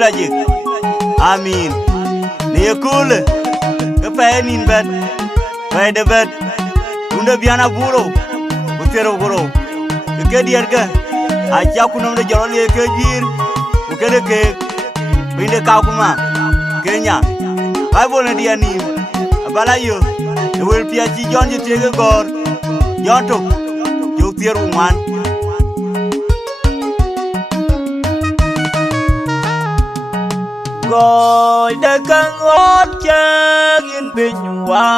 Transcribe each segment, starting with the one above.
lagi. Amin. Nih cool. Kepain in bed. By the bed. Unda biana buro. Utero buro. Kedi arga. Aja aku nom de jaloli kejir. Ukede ke. Binde kakuma. Kenya. Bible dia ni. Abalayo. Will piachi John you take a god. John to. You fear woman. Gọi đã căng ót chân yên bình hoa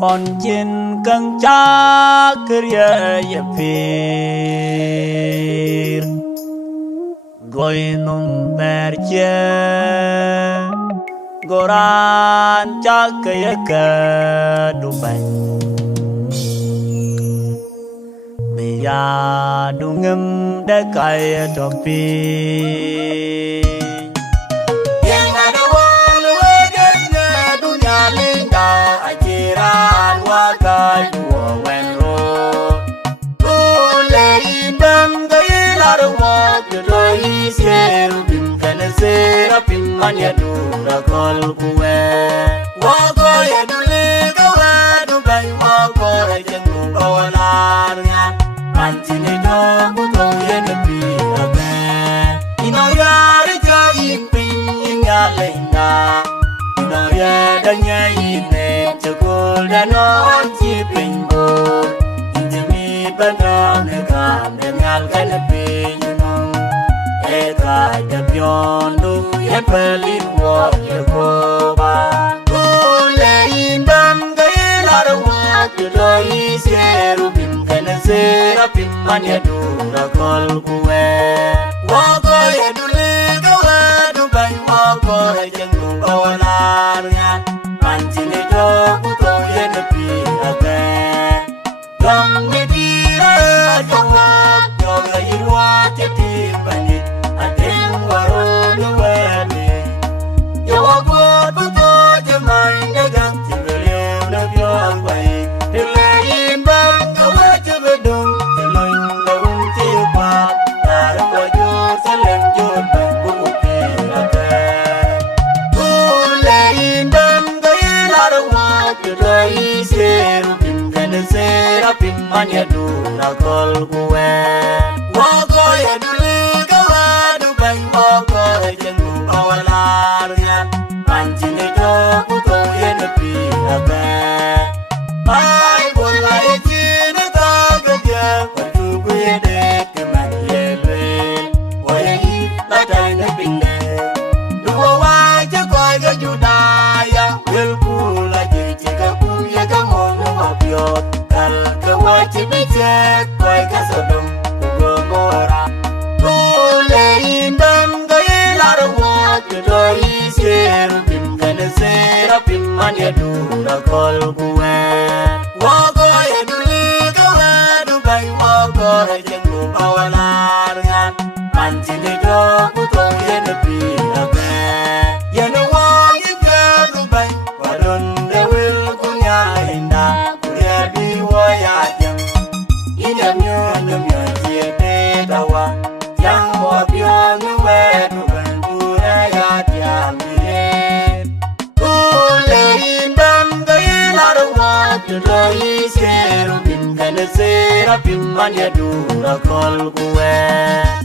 còn trên căng cha kria yapir gọi nung merche goran cha kaya ka dubai ya dungem da kaya topi yang ada walu wajahnya dunia linda akhiran wakai dua wenro ulai bam gailar wak doi seru bim kana sera pimanya dura kol kuwe wako ya dule kawa dubai wako jengu kawalarnya Antine jogu to yene pirabe Inoyari jagi pin ingalenga Inoyada nyayine Chukul danon chipin bur Injami banane kamne ngal kane pinyunong Eka jabiondu Yepelin wak yekoba Kule imbam gailar wak Yudoi seru bim Sera pimanya dura kol kuwe Wako ya dule kawa dubai Wako ya jengu kawalarnya Pancine jogu to ya nepi ake Jong medira jongak Joga yirwa jeti bani Adeng waronu wele Ya wako buto jemain dagang Jibeliu nabiong baik Dile imbang Pimanya dura kol kuwe Wako ya dulu kawa dubai Wako ya jengu kawalarnya Pancine jogu to ya nepi ake Ay bola ya jine kagaknya Wajugu ya dek keman yebel Waya hit latai nepinde Dua wajah koi ke judaya Wilku lagi cika puya kamong mabiot Wajibijek koi kasodum Gomora Kule imbam gailar wak Doi seru bim kana sera pimanya dura kol kuwe Wako ya dulu kawa dubai Wako ya jengu kawalarnya Pancine jogu to ya nepi ake Yana wangi ke dubai Wadon dewil kunya indah Kuria biwaya Yang mau bionu wedu bangkure ya diambilin Kule imbam gailar wak Doi seru bim kana sera pimanya dura kol kuwe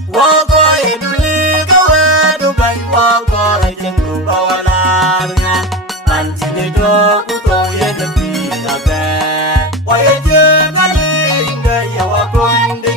Wako ya dulu kawa dubai Wako ya jengu kawalarnya Pancine jogu to ya nepi ake Waya jengali inga ya wako inde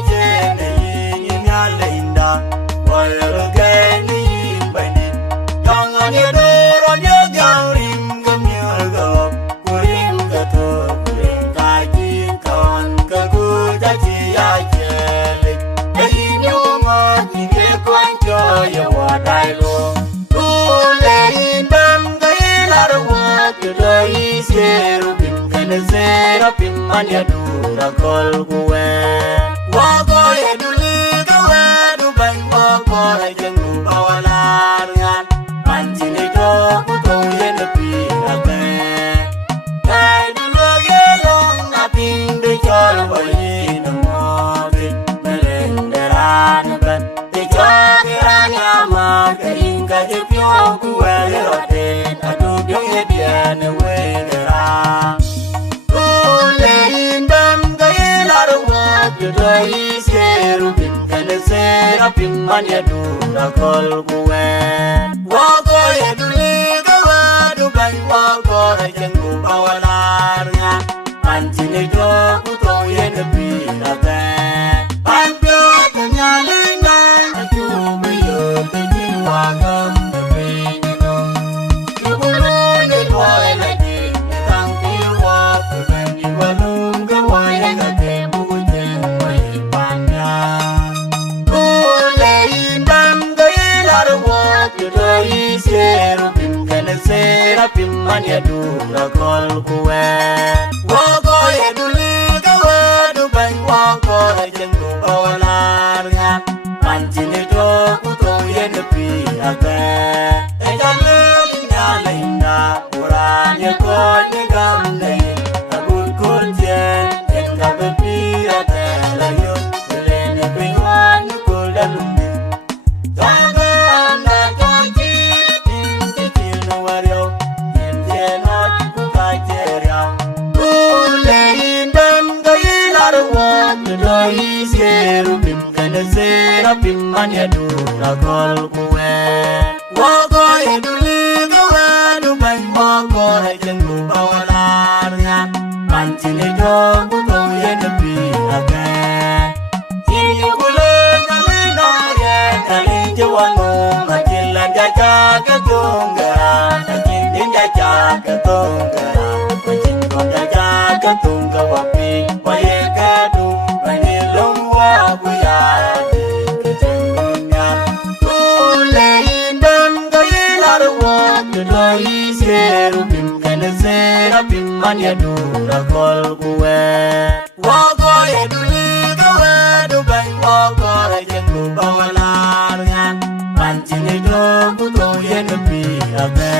Pimanya dura kol kuwe Wako ya dulu kawa dubai Wako ya jengu kawalarnya Pancine jogu to ya nepi ake Kai dulu gelong aping de jol bayi namote Melenderan ban ka inga je pyo ku wa le rote adu byo ye bien we ra ku le in bam ga ye la ro wa de dai seru bin ka le sera pim man ya du ra kol ku wa ko ye du le ga wa du ban wa ko ra jeng ku ba wa la nga an ti le do ku to ye de bi ra ba an pyo ka nya le nga tu me yo te ni wa gam de bi ni no ku ku lo ne do e la ti tang pi wa ku ben ni wa lum ga wa ye ga te bu ku je wa ye pan ya ku le in bam ga ye la ro wa tu do yi se ru bim ka le se ra pim man ya du ra kol ku wa ko ye du le ga wa du ban wa ko ra jeng ku ba wa la nga man ti ne do ku to ye ne pi a ga e ja le nya le na ura ye ko ne gam le a gun kun je en ga be pi a te la yo le ne pi wa nu ko la lu mi ta ga na ko ti tin ti no wa yo en je no ku ka je ya ku le in bam ga ye la ro wa de do yi se ru bim ka le se ra pim man ya du ra kol ku wa ko ye du le ga wa du ban wa ko ra jeng ku ba wa la nga man ti le do ku to ye de pi a ga ti ku le ga le na ye ka le je wa no ma ti la ja ja ka tung ga ta kin din ja ja ka tung ga ko chin ko ja ja ka tung ga wa pi wa ye ka du ba ni lum wa bu ya ke chen nya ku le in bam ga ye la ro wa de do yi se ru bim ka le se ra pim man ya du ra kol ku wa ko ye du le ga wa du ban wa ko ra jeng ku ba wa la nga man ti ne do ku to ye ne pi a ga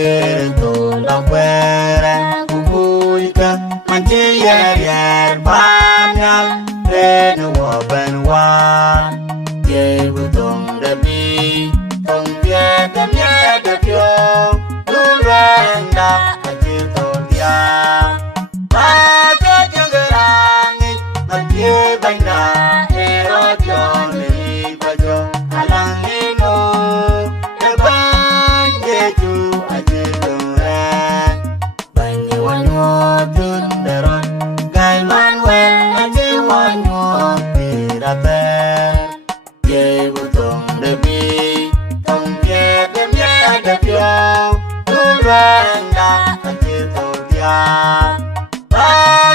kere la kwere kukuika manche yer banyal rene wo ben wan ye butong de bi tong pie de pio lu renda aji to dia ba cha jangarang manche baina ero jon li bajo alangino de ban ye ju aji to ran bani wanyo dun deron gai manuel aji wanyo pirate ye butong de bi tong pie de pio lu renda aji to dia ba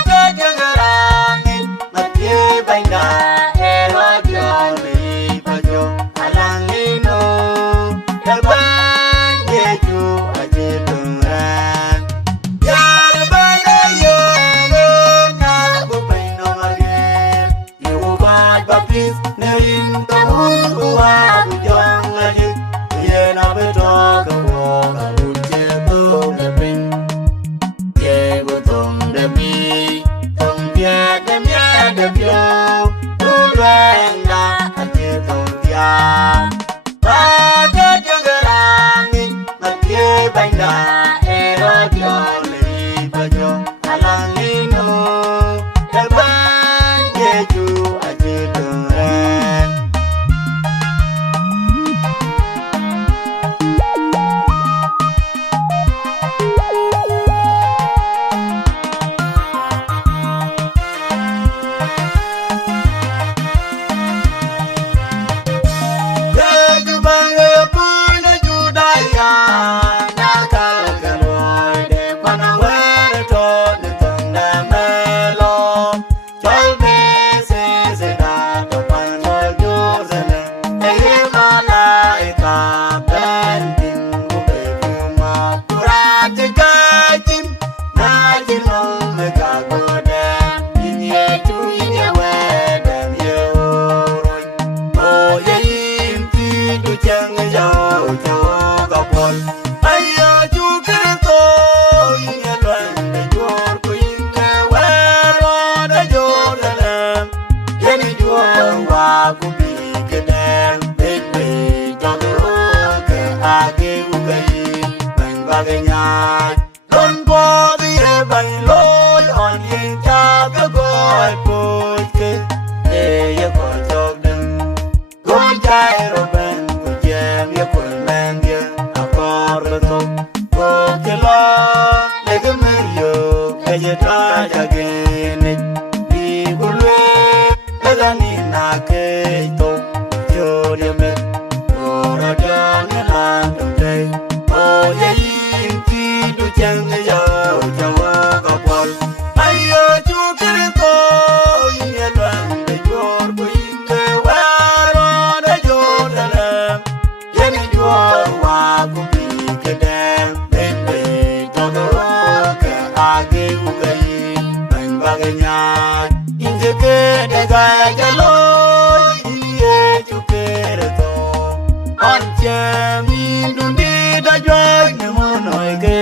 cha jangarang manche baina ero jon li bajo alangino de ban ye ju aji to ran yar bana yo no na bu baino mare you bad baptist nerin to wa jong aji ye na beto ko ka luche to le pin ye bu tong de bi tong pie de pio tu renda aji to dia ba cha jangarang manche baina ero jon li bajo alangino de ban ye ju aji to ran ju ban ye pun ju daya na ka ka boy de pana were to de tong na melo chol be se da to pan mo ju zene e mala e ka ben tin bu be ma pura te ka chim na ji no me ka go de yin ye chu yin ye we dem ye roi o ye yin ti du chang yo cho ka pol ayo chu kristo yin ye lwan de jor ko yin ke we ro de jor de lem ye ni jor wa ku bi ke den be be to do ke a ke u ke ban ba ke nya don bo bi e ban lo on yin cha ka go ai pu ke e ye ko chok den con trai Robin của em yêu quên men dia accordo o che lo le che meglio che je tra ja gene di gulwe le dani na ke to yo le me ora ja ne la to dei o ye yin ti du chang yo cha wa ka pol ayo chu kristo yin ye lwan de jor ko yin ke wa ro de jor de lem ye ni jor wa ku bi ke den ben be to do ke a ge u ke yin ban ba ke nya yin je ke de ga ja lo ye chu ke re to on che min dun di da joy ne mo noi ke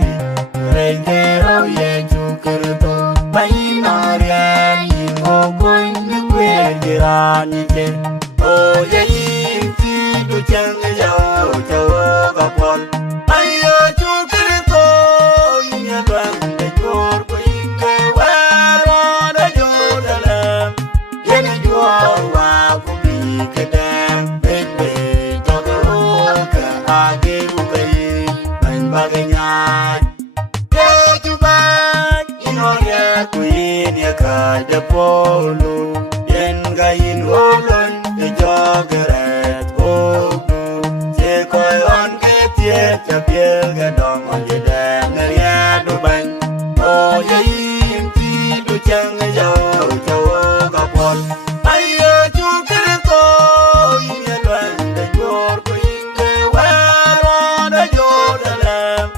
ti re ke ro ye chu ke re to bai na re yin o ko ni kwe de ra ni ke o ye yin ti du chang yo cho ka pol ayo chu ke re to yin ye ban de jor ko yin ke wa ro de jor de lem ye ni jor wa ku bi ke den ben be to do ke a ge u ke yin ban ba ke nya ye chu ba ino ye ku yin ye ka de polu yen ga yin olon de jogeret o je ko on ke tie cha piel ga dong on je den ne ya do ban o ye yin ti du chang yo cho ka pol ayo chu kristo yin ye lwan de jor ko yin ke wa ro de jor de lem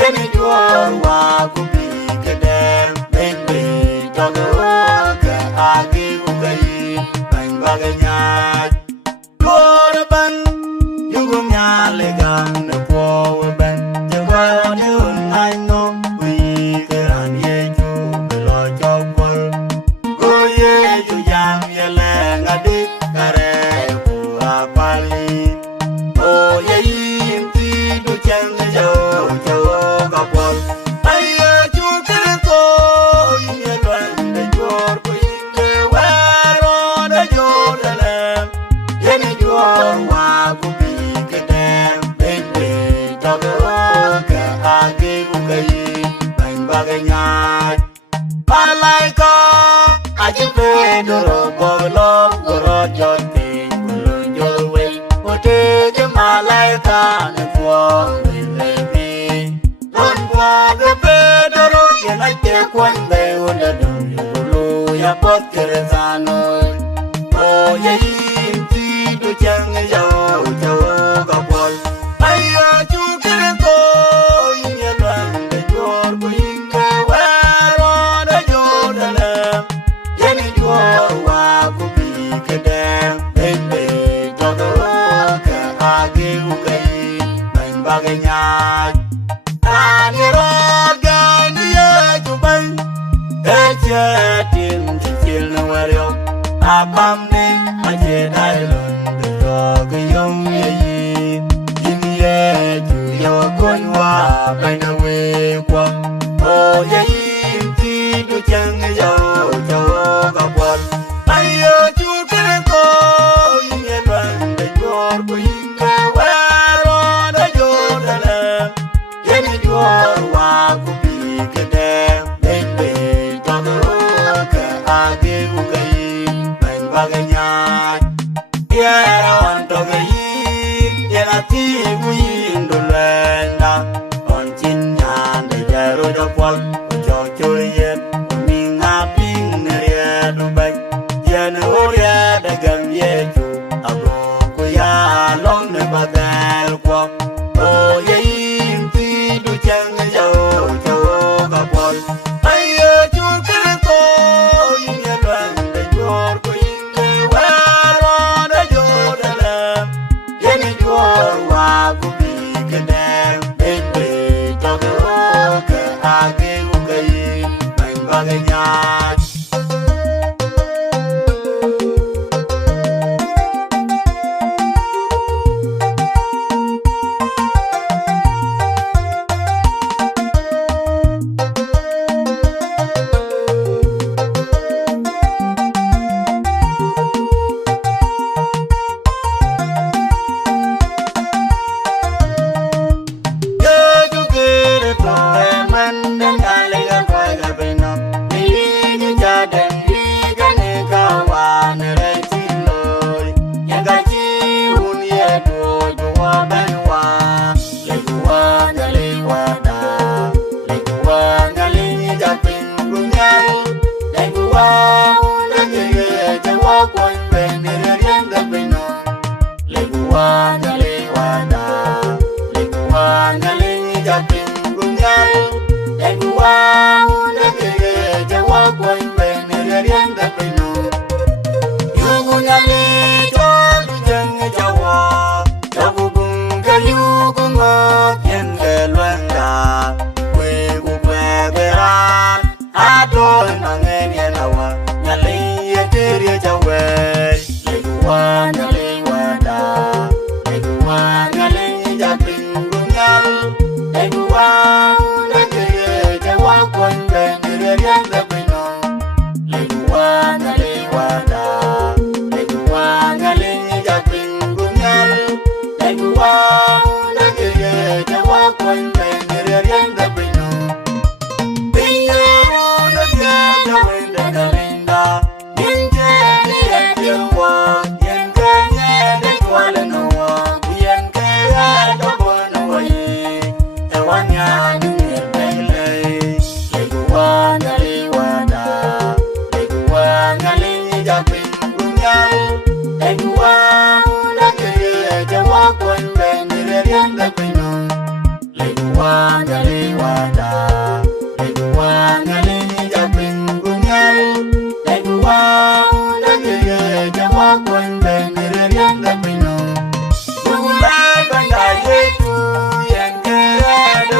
ye ni jor wa ku bi ke den ben be to do ke a ge u ke yin ban ba ke nya jor ban yu gum nya le gan ne po ben je wa Waro dun ano we keran ye ju lo chokol go ye ju jam ye le ngadi kare ku apali o ye yin ti du chen jo jo ka pol ai ju ke ko ye lwan de jor ku ye waro de jor le ye ni jor wa ku bi ke dem baby talk age ugai bang baganyat palaika aje pedoro bolo goro jote kulunjolwe ote je malaika ne kwa lebi don kwa ge pedoro ye na te kwan be onda don lu ya pot kerezano o ye ti du chang yo jo ka pol ayo chu kereko Abam ni aje dailon do ke yong ye yin ye ju yo kon wa bai na we kwa o ye yin ti du chang yo jo ka pon ai yo ju ke ko yin ye ban de jor ko yin ka wa ro da jo da le ye ni jor wa ku bi ke de be to do ka age u ke baganyat yera wanto gayi yera ti windulenda on chinya de jaro do pol jo churiet minga ping ne ya dubai yen oria de gam yeju abo ko ya long ne badal ko o yin ti du chang jo jo ka pol ayo chu ke ko yin ya dan de jor ko baganyat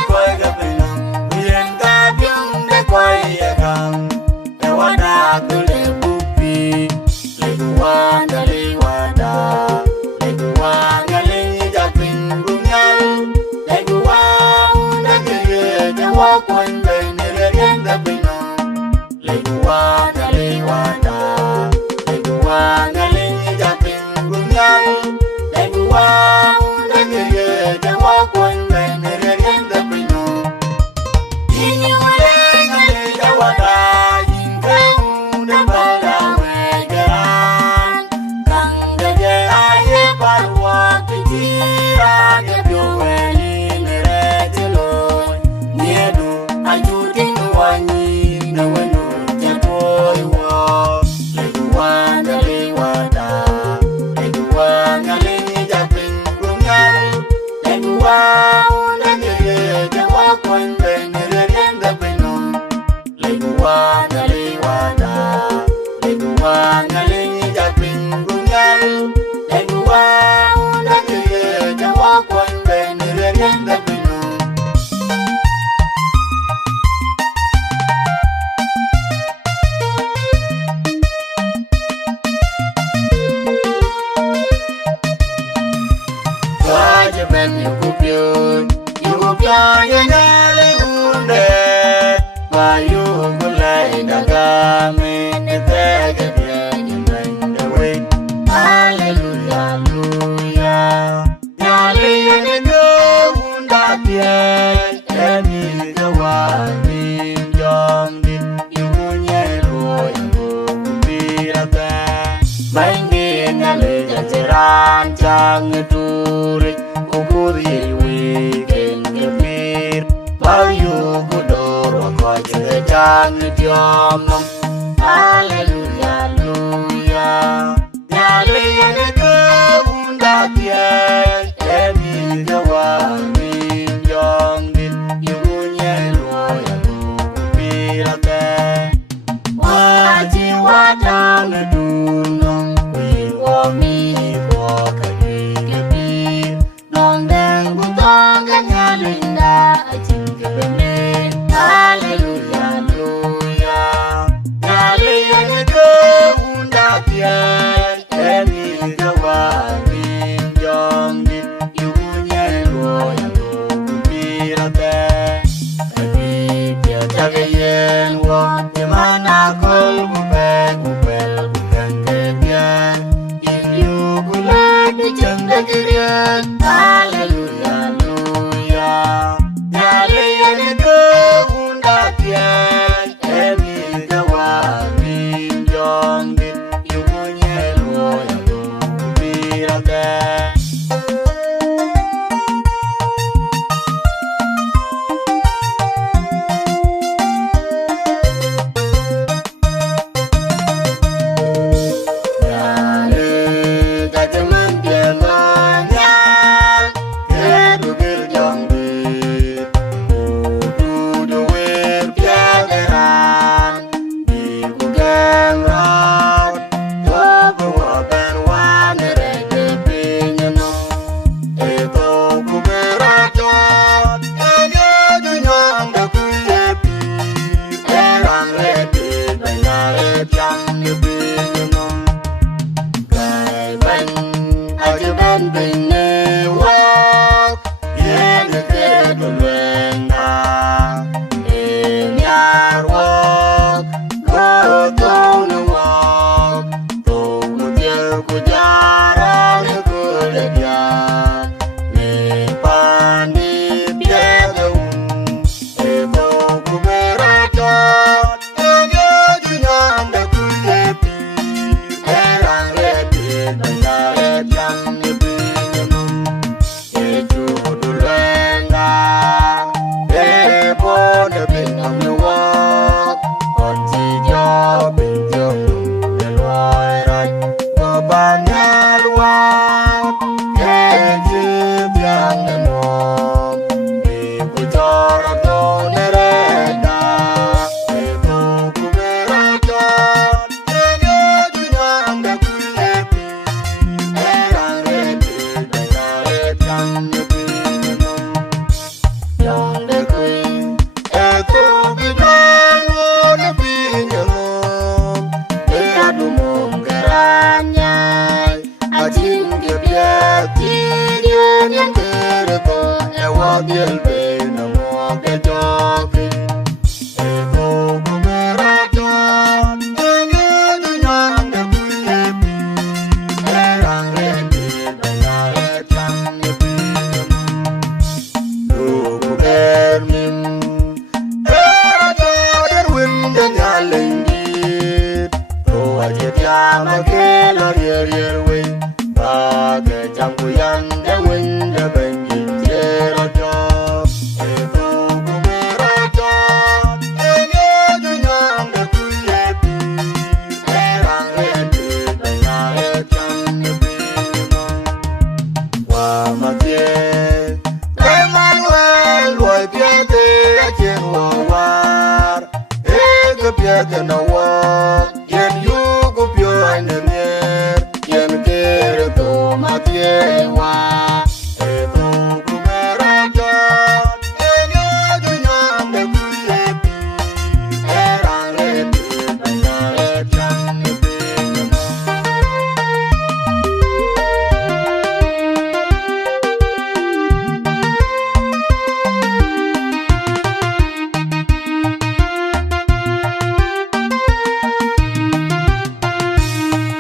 Bye. walk one day, near the end of the night. Let go on, let go on, let jumping gungal. Let go on, let go walk one day, near the end of the night. In your way, let go on, in the bala way, garan. Kang the day I ever walk the tira, get your way in the red alone. Nedu, I do think one year, no one knows the boy was. Let go on, let go on, let jumping gungal. Let go on, let go walk one day, near the end of the night. Let go on, let go on, let jumping gungal. Let go on, let go walk one day, near the end of the night. Kaja ben yukupion yenale hunde. Bayu gulai dagame netege bien bende we. Hallelujah, hallelujah. Nyale yenege hunda pie. Emi gawani jomdi yukunye loya kupira te. Maingi nyale jajaran jang turi kukuri weekend kefir. Bayu gudor wakoche jang diomnom. Hallelujah, hallelujah. Nyale yenege hunda pie. Emi gawani jomdi yukunye loya kupira te. Waji wadang dunong we wami wakagigibir. Nong deng butong ganyalinda ajing kebenin. Hallelujah, hallelujah. Nyali yenege hunda pie. Emi gawani jomdi yukunye loya kupira te. Tagayen wo dimana kol kupel bukan kebian. Inyu gula di jengda kirian. Hallelujah, hallelujah. Nyale yenege hunda pie. Emi gawani jomdi yukunye loya kupira te. joki Eko kumerato Tengi dunyang de kuyepi Erang reti bayare chang yepi Lugu bermim Erato derwin denyalengit Roa jetya makela rier wey Baga jambu yang de win de benjin jerato Eko kumerato Tengi dunyang de kuyepi Erang reti bayare chang yepi Wa matye Emmanuel loy piete achien wawar Ege piete na wak Yen yugu pio anemer Yen kere to matye wa Eto kumerato Enye dunyam de kuyepi Erang reti bayare chang yepi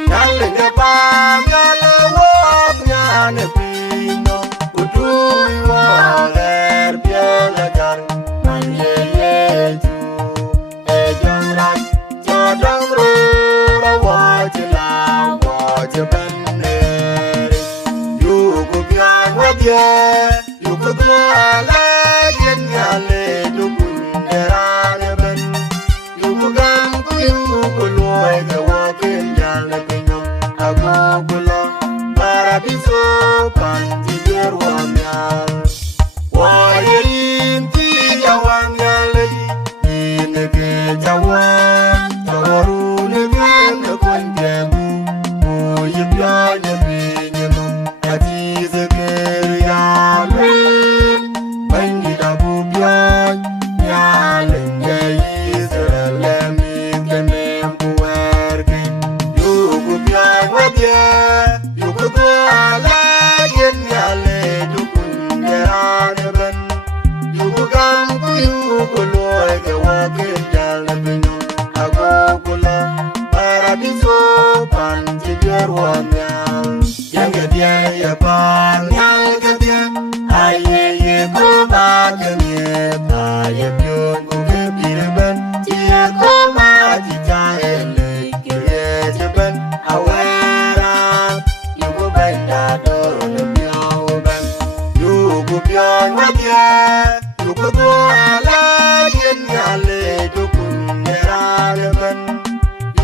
Nyalenge pam nyale wok nyane pino Kutui wanger piele jar Manye yeju Ejang rak Jodang rura wajila wajabeneri Yugu pian wadye Yugu tuala yen nyale Dukun derane ben Yugu gam ku yugu luoy Ke wakin jale pinyo Agogula Paradiso Panti jerwamyal Wayerin tiya wamyale Ineke jawan Tawaru nege nekwenjemu Uyipya nyebinyenu Atize keriyale Bengi dabubyan Nyalenge Israele Mikenem kuwerke Yugu pian wadye Yugu tuala yen nyale Dukun derane ben Yugu gam ku yugu loy Ke wakin jale pinyo Agogula Paradiso Panti jerwamyal Yang dia ya pan Yang dia Aye ye kuma kenyet Aye pion ku kebirben Cie kuma jija ele Kire jeben Awera Yugu benda dole pion ben Yugu pion wadye Yugu tuala yen nyale Dukun derane ben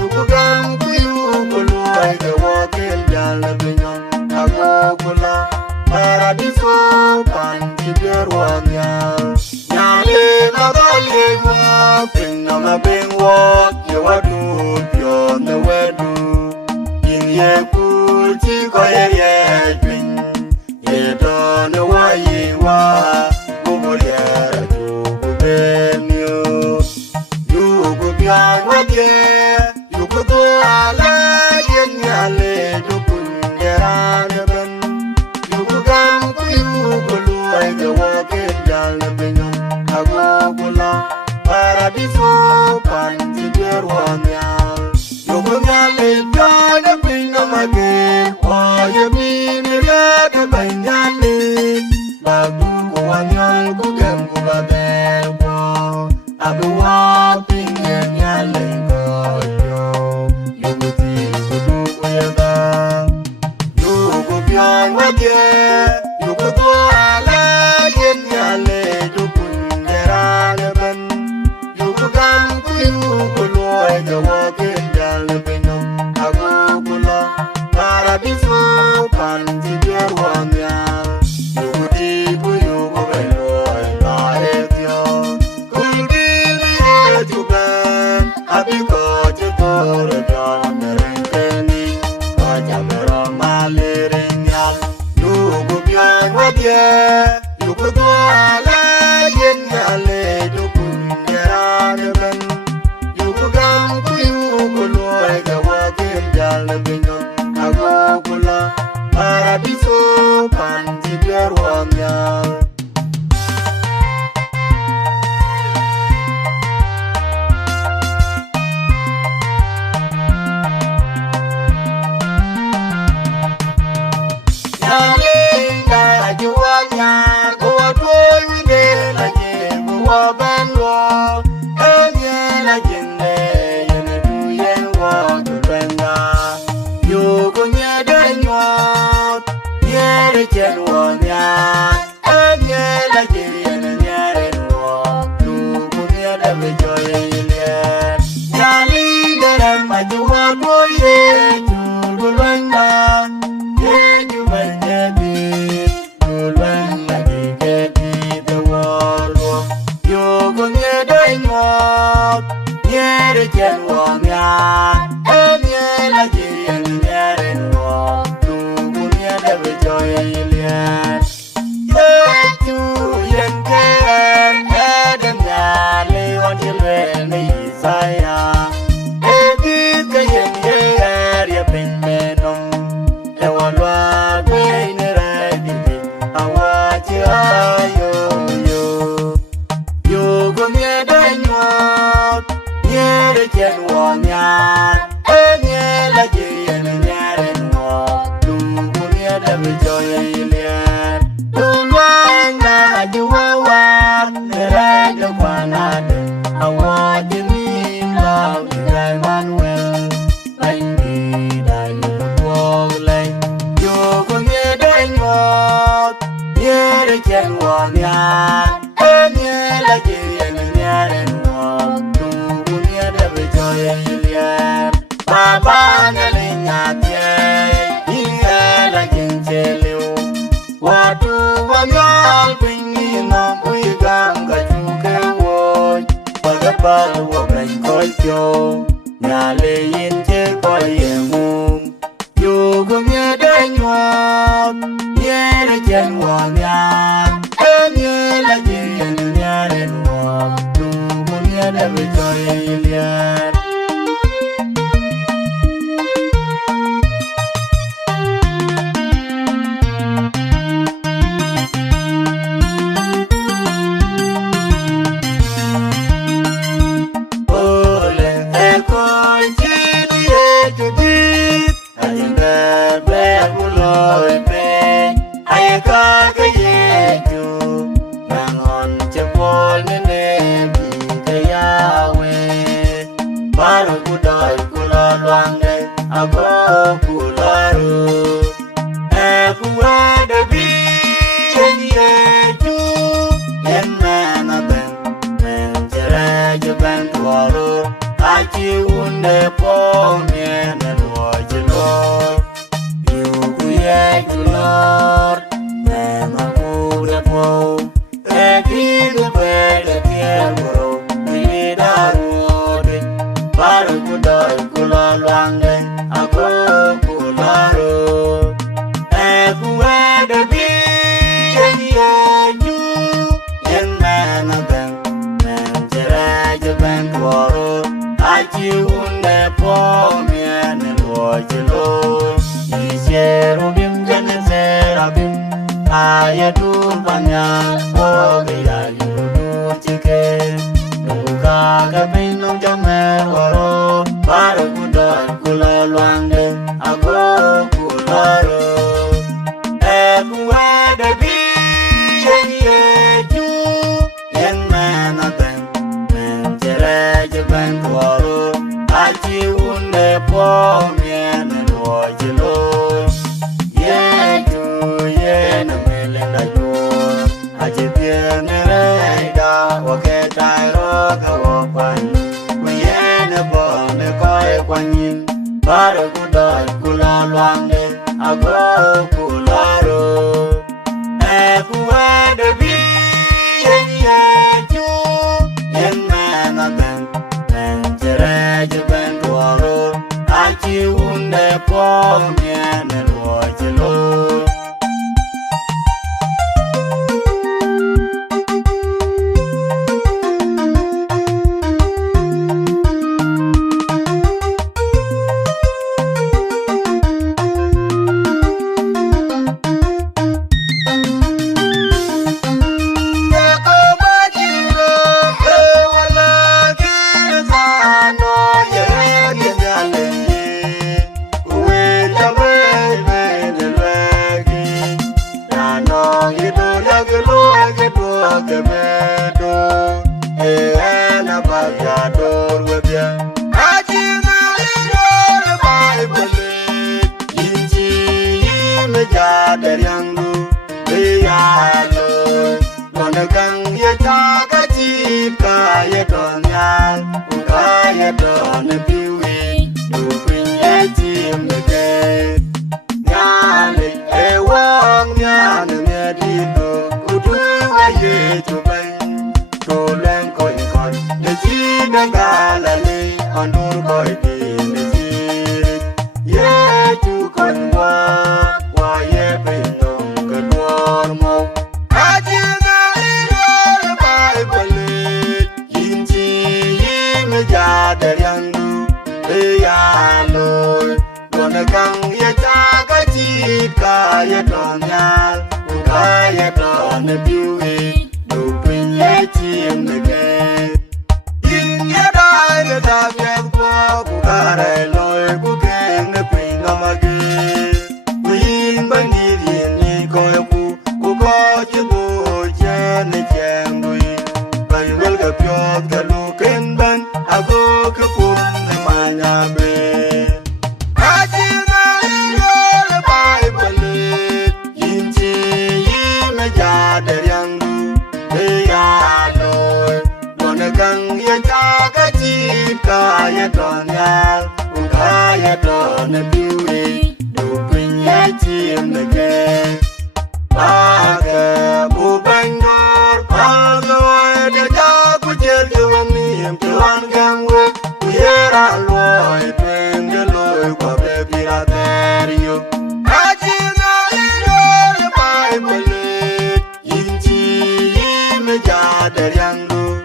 Yugu gam ku yugu luay Ke wakil jale pinyon Agogula Paradiso Panti jerwamyal Nyale magale wak Pinna mabing wak Ye wadu pion the wedu Yin ye kulti ko ye jwin Ye done wa ye wa Gugul ye jugu benyo Yugu pian wadye Yugu tuala yen nyale Dukun derane ben Yugu gam ku yugu luay Ke wakin jale pinyo Agogula Paradiso Panti jerwamyal Yugu nyale pione pinyo magin Oye mini rade banyane Bagu ku wanyal ku gem ku babel po Abu waping nyale koyo Yugu tisu duku yeda Yugu pion wadye Yugu tuala yen nyale Dukun derane ben Yugu gam ku yugu luoy Ke wakin jale pinyo Agogula Paradiso Panti jerwamyal Yugu tipu yugu beloy Laetyo Kulbili wo enye la jinne yene du yen wo du benga yo ko nye de nyot yere chen wo nya enye la jinne nyere wo du ko nye de be joye ile yali de ma ju wo wo ye ju benga ye ju benga bi ju benga Yere chen wo mya, enye la jiyen yere wo, tungu nye debe joye ilien. Yechu yen ken, edem ya leon jilwe ne Isaya. Edit ke yen yer ye pin menom, ewalwa gwe ne rediti, awachi ayo yo. Yo go nye denyot, yere chen wo nyan, enye la jiyen nyere wo, tungu nye debe joye ilien. Tulwanga ajuwa war, nerede kwanade, awadi min love, Igai Manuel, Laindi dayu woglay. Yo go nye denyot, yere chen wo nyan, enye la jiyen nyere wo, tungu nye debe joye ilien. Baba ngalinya tie, inge la jincheliu. Watu wanyal pingi no uiganga chuke woj, wagapal wabay kocho, nyale yinche koye mum. Yugo nye denyot, yere chen wanyan, enye la jiyen nyare wo, tungu nye debe joye ilien. Ole eko chini ejudit, ayinga bebuloy pe, ayeka kayeju, nangon chepol nene bika yawe. Baru kudoy kulolwange, ako kularu. Eku wede bi yeju, yen mena ben, men chereje ben tworo. Achi unde po miene lojilo, yugu yeju lor, mena kude po. Ekidu pede tiegoro, idarudi, baru kudoy kulolwange, ako kularu. Eku wede bi yeju, yen mena ben, men chereje ben tworo. Achi unde po miene lojilo, isheru bim jene serabim, ayatul banyak oge ya yudu chike. Nuka kabin nung jamer waro, baru kudoy kulolwange, ako kularo. Eku wede bi yeju, yen mena ben, men chereje ben tworo. Achi unde po miene lojilo, yeju yena melenda jor. Achi tiene reida, waketai roga wakwan, kuyene bone koi kwanyin. Baru kudoy kulolwange, ako kularo. Eku wede bi yeju, yen mena ben, men chereje ben tworo. Achi unde po miene lojilo. Wait a Galale andur koi dinesi ye tu kon wa ye pinong kedor mo aji ngalil Bible inji yim jadar yang du ya loy dona kang ye jaga cika ye donyal ka ye don biwi du pin ye chim nege Kaya donyal, kaya don biwi, du punya cim nege. Pakai bubengor, pakai dia jago jerjuan nim tuan gangwe, kuyera loy pengeloy kabe piraterio. Aji ngalil Bible, inci menjadi yang du,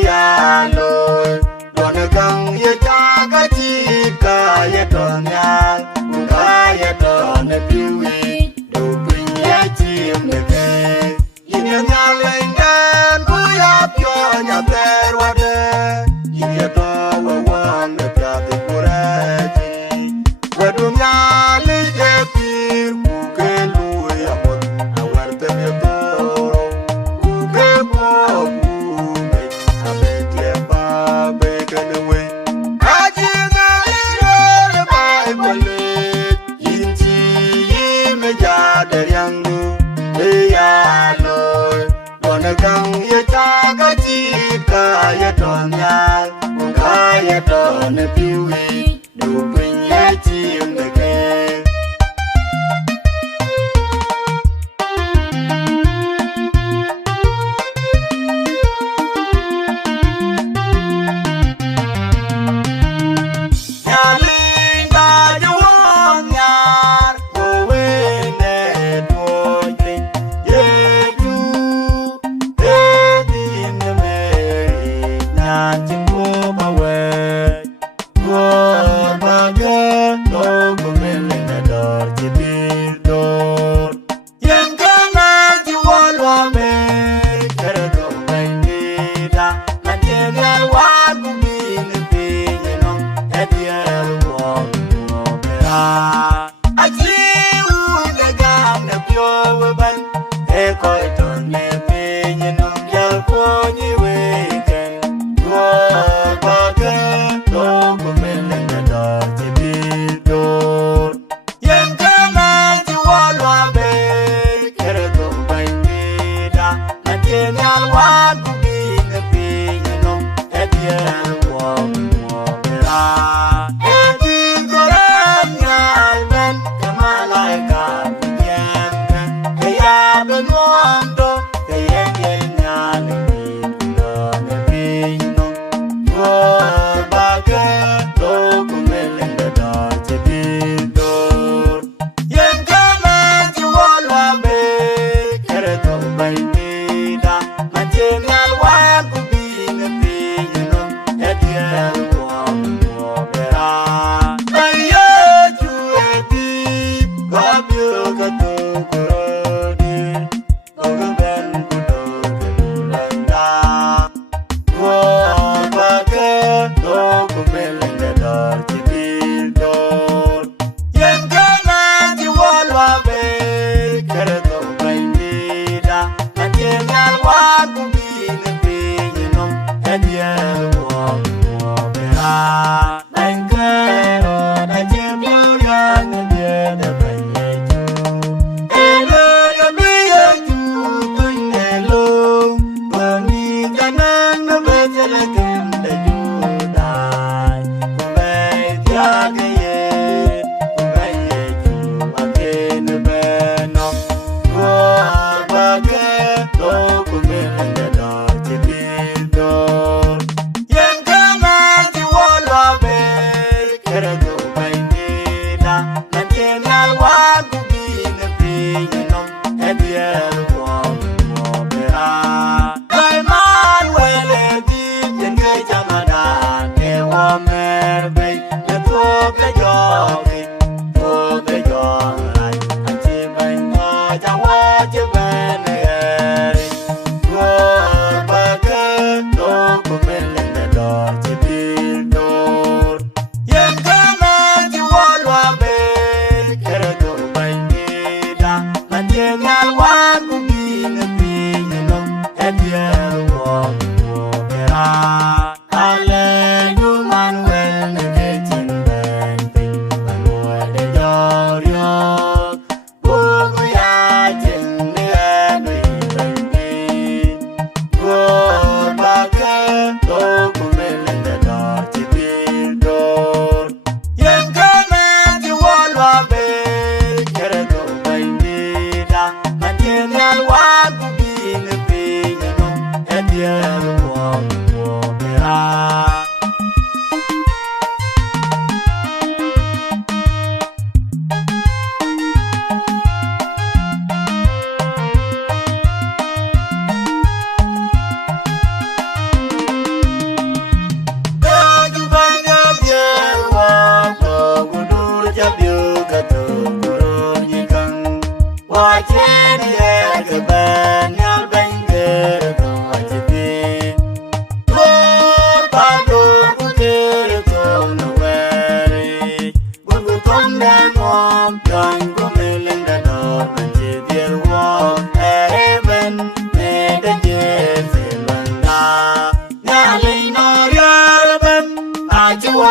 ya loy. Gang ye jaga cika ye donyal, kaya don biwi, du punya cim nege. Ini nyalengan kuyap yo nyater wade, ini tawa wan nekati kureji. Wadu nyali jepir kukelu yamot, awar tebe toro, kukepo kume, abe klepa be kenewe. Aji ngalil Bible inci yim jadar yang du ya loy dona kang ye jaga cika ye donyal kaya don biwi du punya cim nege.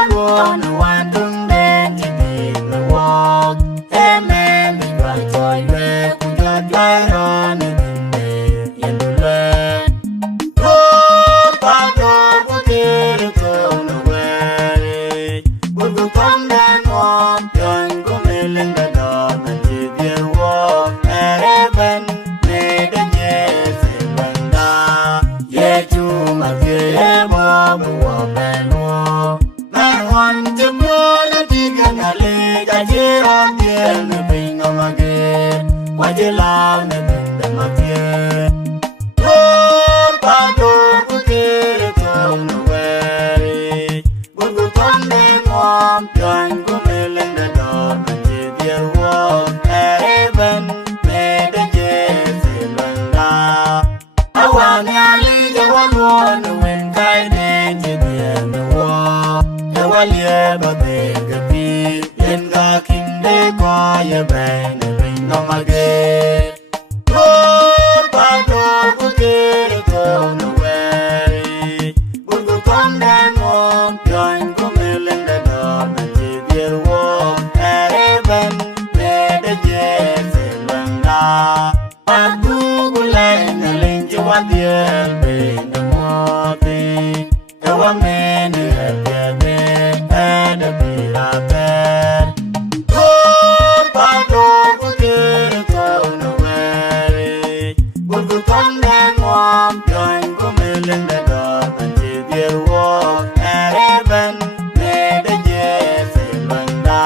one one tung den di the walk. Amen. The joy joy le kujo joy ron in the yendule. Oh, pado kukiri kono wari. Buku komden wong yon kumiling the door man di the walk. Ereben ne de jese wenda. Ye chuma ye mo mo beno. Man want to know the diga na le jira bien ne bingo mage. Wajila ne binda mage. Oh, pado kukiri kono wari. Buku komden wong yon kumiling the door man di the walk. Ereben ne de jese wenda. Awanyali jawalwon when guided in the war. Jawalie bategapi in the kinde kwaya bang the ring no mage. Oh, pado kukiri kono wari. Buku komden wong yon kumiling the door man di the war. Ereben ne de jese wenda. Aku gulai naling jawab dia benda mati. Ewa meni hebe ada biraber. Oh, pado kukiri kono wari. Buku komden wong yon kumiling the door man di the war. Ereben ne de jese wenda.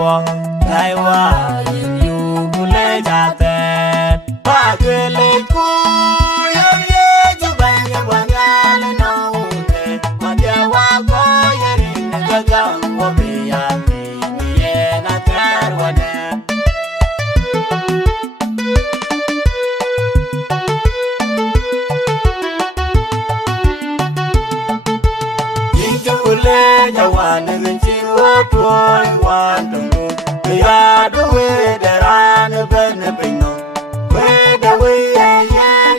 chua ngày qua nhìn yêu bu lê cha tên ba quê lê cu yêu yêu chú bay nhà qua nhà lên nâu nè mà dia qua có nhà đi nè gam qua bì ya bì ye na ter qua nè nhìn chú bu lê nhà qua nè người chi ruột ruột qua tung tung ya do we there an ben ben no we the we ya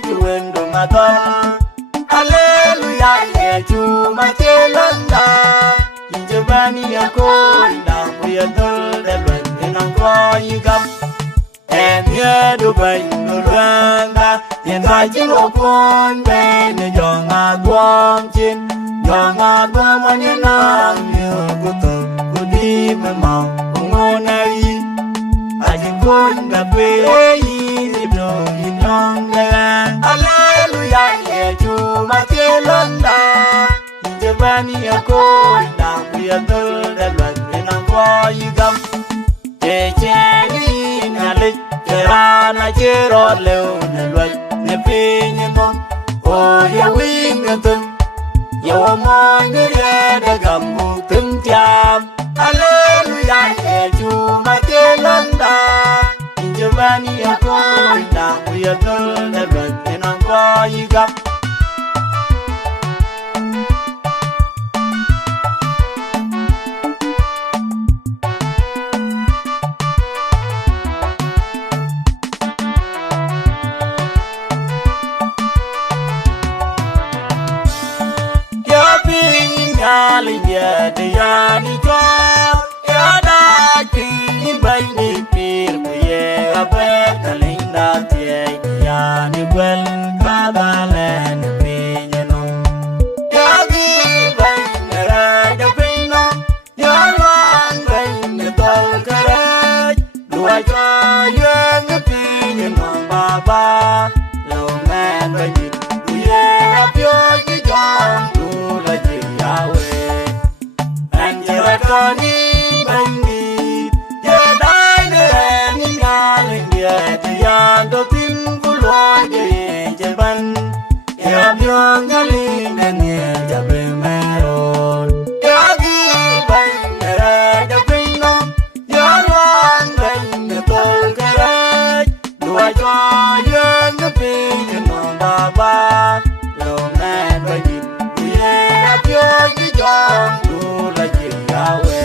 you and do my god hallelujah ya chu ma che landa in jabani ya ko da we adol the ben in on ko you come and ya do ben do randa yen vai chi lo kon ben yo nga kwang chin yo nga kwa ma ni na you ko to ko di me ma ngonari ajikon ga pe yi no inong la hallelujah ye chu ma che londa jabani ko da pi adol da ban na ko yi gam che ni na le ra na che ro le na lo ne pi ni no o ye wi ngatum yo mo ni ye da gam mu tum tiam hallelujah ye chu ma che londa jabani ko da pi adol da ban na ko yi gam ya de ya ni cho ya da chi bai ni pir ku ye abe ta linda tie ya ni bel ka ba le ni pe ni no ya gi bai ni ra da pe no ya wan bai ni tol ka ra dua cho ye ni pe ni no ba ba lo man bai ni ku ye apyo ki cho tu la ji ya we Kani bandi ya dai ne ni ngalin ya tian do tin kulwa je je ban ya byo ngalin ne ya be meron ya gi ban ne ya be no ya wan ban ne tol kara dua cho ye ne pe no ba ba lo man ba ji ye ya byo ji jong tu la ji Yawe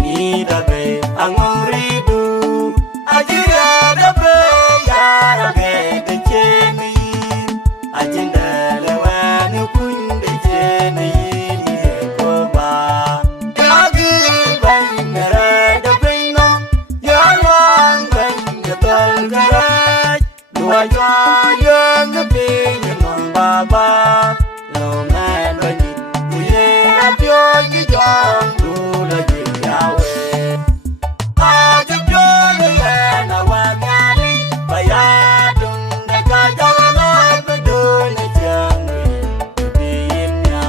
ni da be angori du ajira da be ya da be de cheni ajinda le wa ni kun de cheni ni ko ba ya gi ban ra da be no ya wan ban ya tol gara dua jo ye ni be ni non ba ba lo man ba ni ku ye apyo ki jong tu la ji yawe a ji jo le na wa nya li ba ya dun de ka ja na ba do ni jang ni bi nya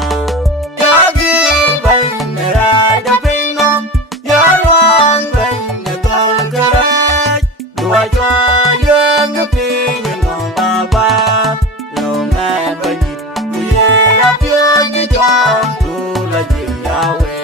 ya gi ban ra da pe no ya wan ban ne tol ka ra dua cho ye ngi pi ni no ba ba lo man ba ni ku ye apyo ki jong tu la ji yawe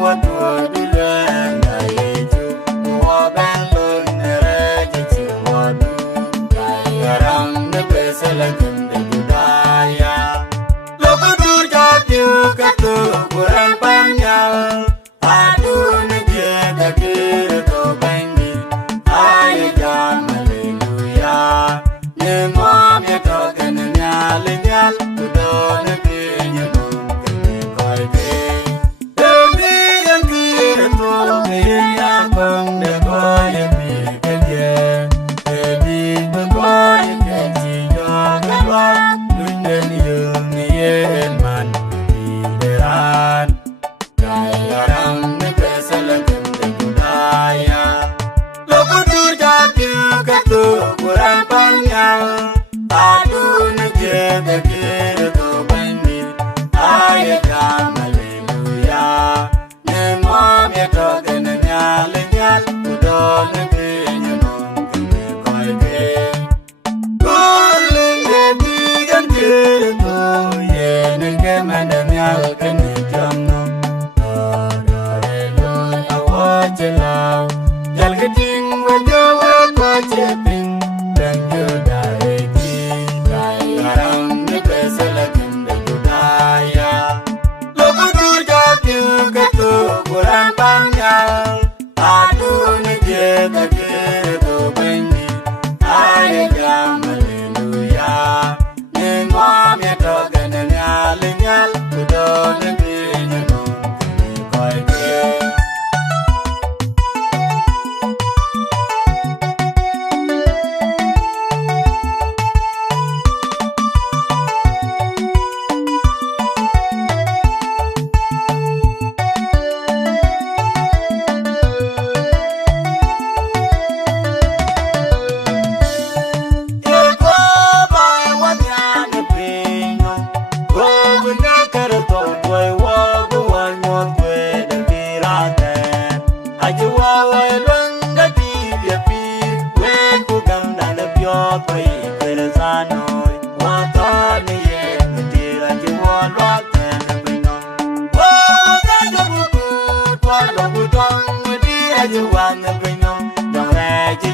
What would you learn? I hate you more than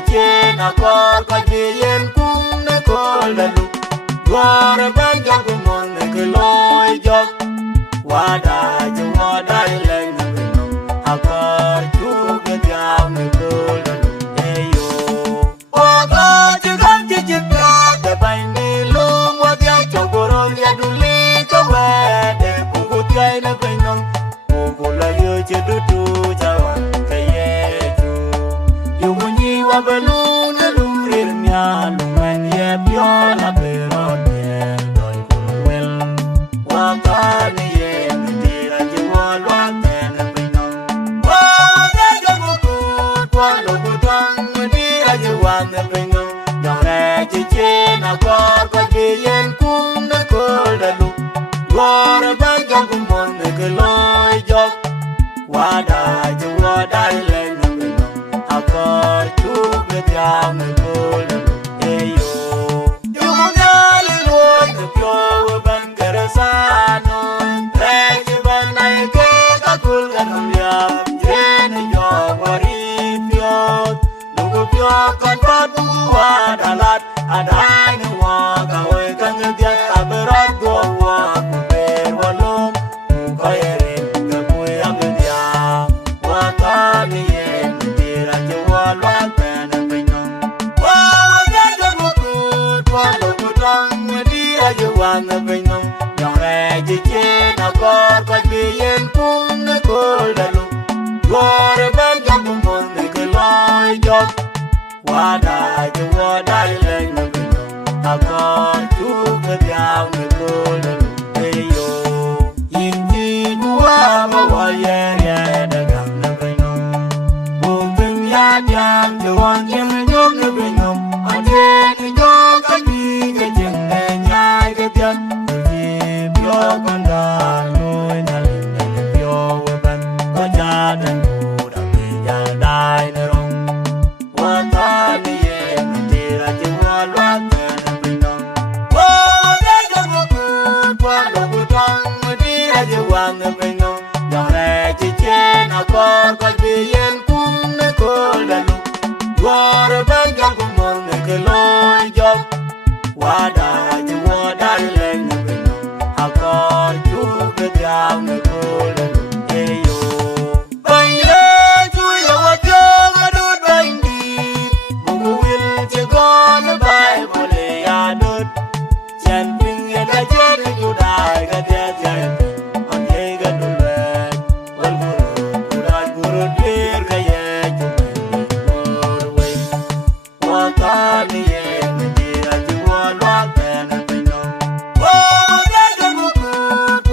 chichen a kor ka bien kum ne kol da lu war ban jang ku mon ne ke loy jok wada ju wada leng a kor chu ke jam ne kol da lu e yo o ka ju gam chi chi pra da bai ni lu wa dia cho goron ya du li ka wa de ku ku tai na bai nong ku la yo che du du cha wa ka ye chu yu mu ni wa ba lu na lu rir mya lu man ye pyo la pe ro de doi ku wel wa ka ni ye ni ra ji wa lo te na bai nong wa de ga ku ku wa lo ku tang ni ra ji wa na bai nong dong re chi chi na ko ji yen kum na ko da lu war ban jang ku mon ne ke loy jok wada ju wada leng na bai nong a ko chu ke jam ne ko da lu e yo yu mo ga li lo ne pyo ban kar sa no re ji ban nai ke ka kul ga nam ya je ne yo wari pyo lu ko pyo kan pa bu wa da lat adai ne wa ga we kan ge dia abrat go wa ku ber wa lom ku ka ye ka ku ya ge dia wa ka ni ye ni ra je wa lo ta na pe no wa ga ga ku ku wa lo ku tang ni ra je wa na pe no yang re ji che na ko bi yen kum na ko da lu war ban jang ku mon ne ke loy jok wada ju wada leng na pe no a ko chu ke diao ne ko da lu e yo yin ji ku wa ma wa ye ye da gam na pe no bu tung ya jam ju wan chim nyom na pe no a je ni jo ka ni ke jing ne nyai ke tian ji pyo kon da loi na le ne pyo wa ban ko ja dan ku da pe ya dai na rong wa ta ni ye ni ra ji wa lo ta na pe no wa ga ga ku ku wa lo ku tang ni ra ji wa na pe no dong re chi che na ko bi yen kum na ko da lu war ban jang ku mon ne ke loy jok wada ju wada leng na pe no a ko chu ke diao ne ko da lu e yo bai ye chu ye wa jo ga du bai ni bu wil che go na bai bo le ya dut chen ping ye da je ni ju dai ga de je on ye ga du le wal bu da guru dir ga ye chu ni we wa ta ni ye ni ra ju wa lo ta na pe no wa ga ga ku ku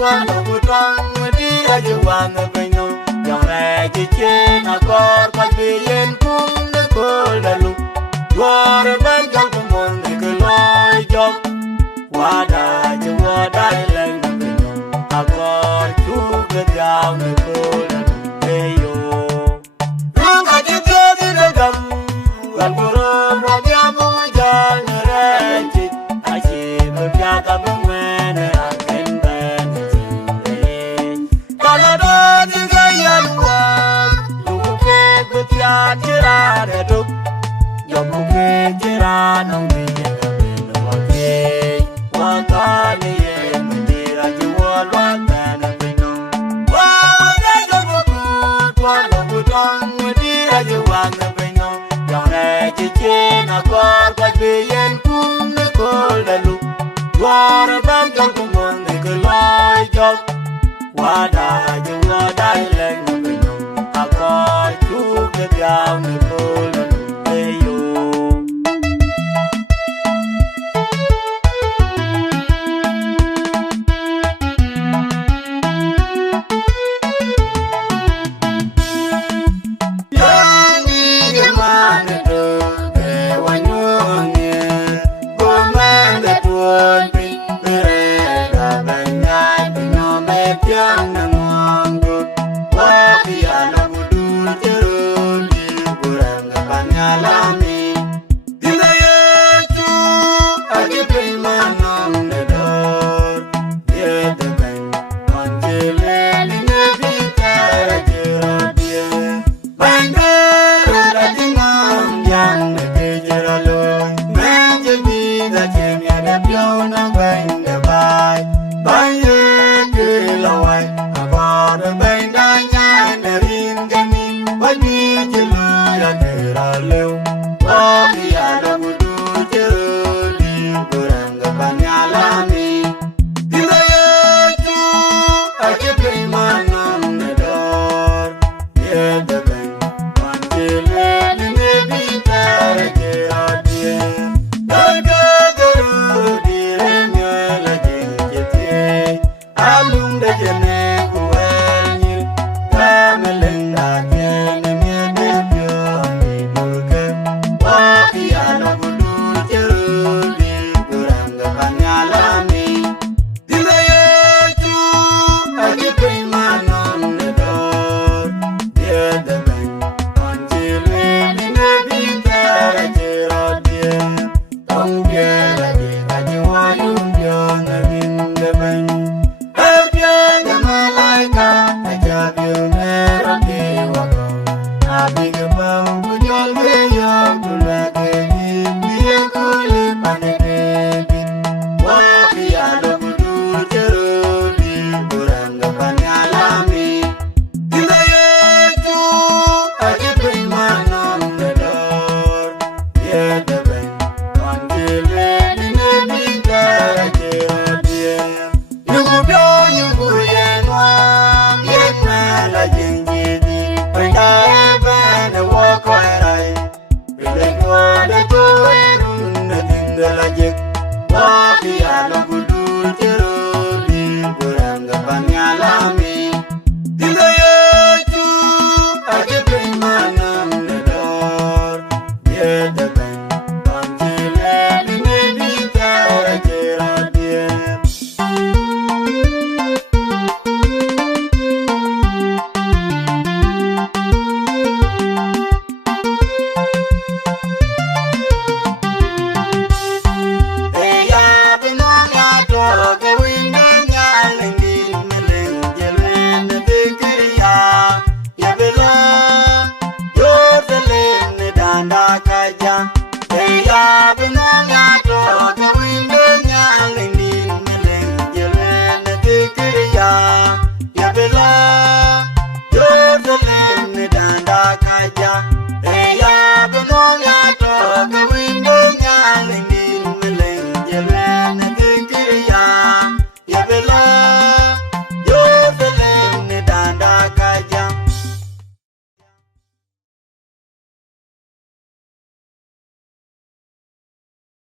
wa lo ku tang ni ra ju wa na pe no yang re chi che na ko bi yen kum na ko da lu war ban jang ku mon ne ke loy jok wada ju wada leng na pe no a ko chu ke diao ne ko da lu e yo rung ka ji ke di da gam wal ku ro ra ya mu ja ne re chi a chi mu pya ka mu me ne a ken ben chi re ka la do ji ga yan wa lu ku ke ku tia chi ra de du yo ku ke chi ra nong bi ye ka be no wa ke wa ka ni ye ni ra ji wa lo ta na pe no wa ga ga ku ku wa lo ku tang ni ra ji wa na pe no yang re chi che na ko bi yen kum na ko da lu war ban jang ku mon ne ke loy jok wada ju wada leng na pe no a ko chu ke diao ne ko da lu e yo yang ni ge man de ke wa nyu ni go man de tuon pi re ga ban nyai pi no me piang na mong du wa pi ana bu du che ru li bu ran ga ban The